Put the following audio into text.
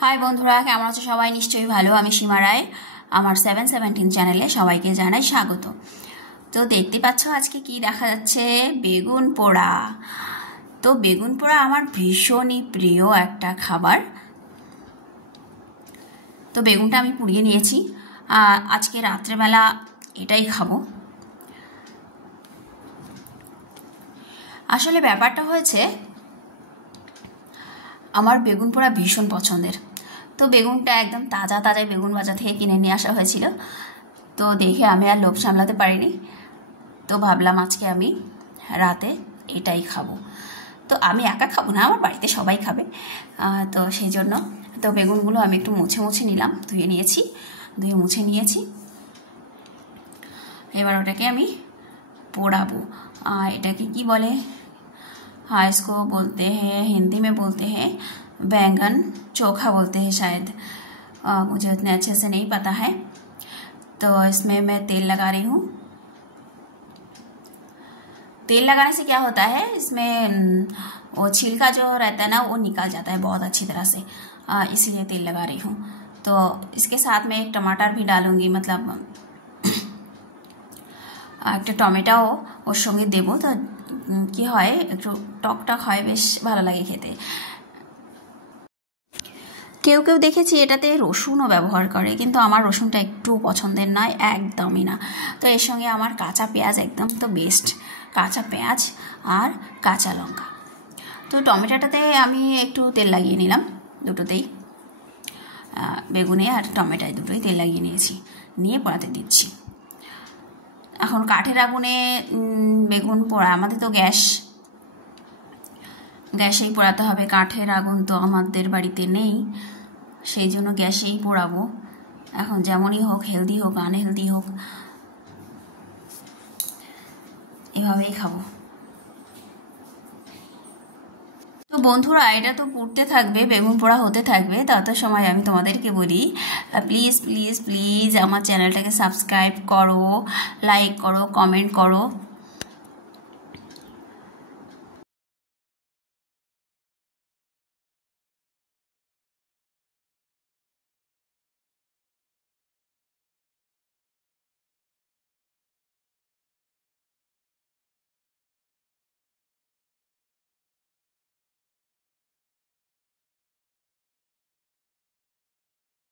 High বন্ধুরা, কেমন আছো সবাই? নিশ্চয়ই ভালো। আমি সীমা রায়, আমার 717 চ্যানেলে সবাইকে জানাই স্বাগত। তো দেখতে পাচ্ছ আজকে কি দেখা যাচ্ছে, বেগুন পোড়া। তো বেগুন পোড়া আমার ভীষণই প্রিয় একটা খাবার। তো বেগুনটা আমি পুড়িয়ে নিয়েছি, আজকে রাত্রেবেলা এটাই খাবো। আসলে ব্যাপারটা হয়েছে, আমার বেগুন পোড়া ভীষণ পছন্দের। তো বেগুনটা একদম তাজা তাজা বেগুন বাজার থেকে কিনে নিয়ে আসা হয়েছিল। তো দেখে আমি আর লোভ সামলাতে পারিনি, তো ভাবলাম আজকে আমি রাতে এটাই খাবো। তো আমি একা খাবো না, আমার বাড়িতে সবাই খাবে। তো সেই জন্য তো বেগুনগুলো আমি একটু মুছে মুছে নিলাম, ধুয়ে মুছে নিয়েছি। এবার ওটাকে আমি পোড়াবো। এটাকে কি বলে? हाँ, इसको बोलते हैं, हिंदी में बोलते हैं बैंगन चोखा बोलते हैं शायद। मुझे उतने अच्छे से नहीं पता है। तो इसमें मैं तेल लगा रही हूँ। तेल लगाने से क्या होता है, इसमें वो छिलका जो रहता है ना, वो निकल जाता है बहुत अच्छी तरह से, इसीलिए तेल लगा रही हूँ। तो इसके साथ में एक टमाटर भी डालूँगी, मतलब একটা টমেটোও ওর সঙ্গে দেবো। তো কি হয়, একটু টক টক হয়, বেশ ভালো লাগে খেতে। কেউ কেউ দেখেছি এটাতে রসুনও ব্যবহার করে, কিন্তু আমার রসুনটা একটু পছন্দের নয়, একদমই না। তো এর সঙ্গে আমার কাঁচা পেঁয়াজ একদম তো বেস্ট, কাঁচা পেঁয়াজ আর কাঁচা লঙ্কা। তো টমেটোটাতে আমি একটু তেল লাগিয়ে নিলাম, দুটোতেই, বেগুনে আর টমেটোয় দুটোই তেল লাগিয়ে নিয়েছি, নিয়ে পোড়াতে দিচ্ছি। এখন কাঠের আগুনে বেগুন পোড়া, আমাদের তো গ্যাসেই পোড়াতে হবে। কাঠের আগুন তো আমাদের বাড়িতে নেই, সেই জন্য গ্যাসেই পোড়াবো। এখন যেমনই হোক, হেলদি হোক আনহেলদি হোক, এভাবেই খাবো। তো বন্ধুরা, এটা তো পুড়তে থাকবে, বেগুন পোড়া হতে থাকবে। তত সময় আমি তোমাদেরকে বলি, প্লিজ প্লিজ প্লিজ আমার চ্যানেলটাকে সাবস্ক্রাইব করো, লাইক করো, কমেন্ট করো।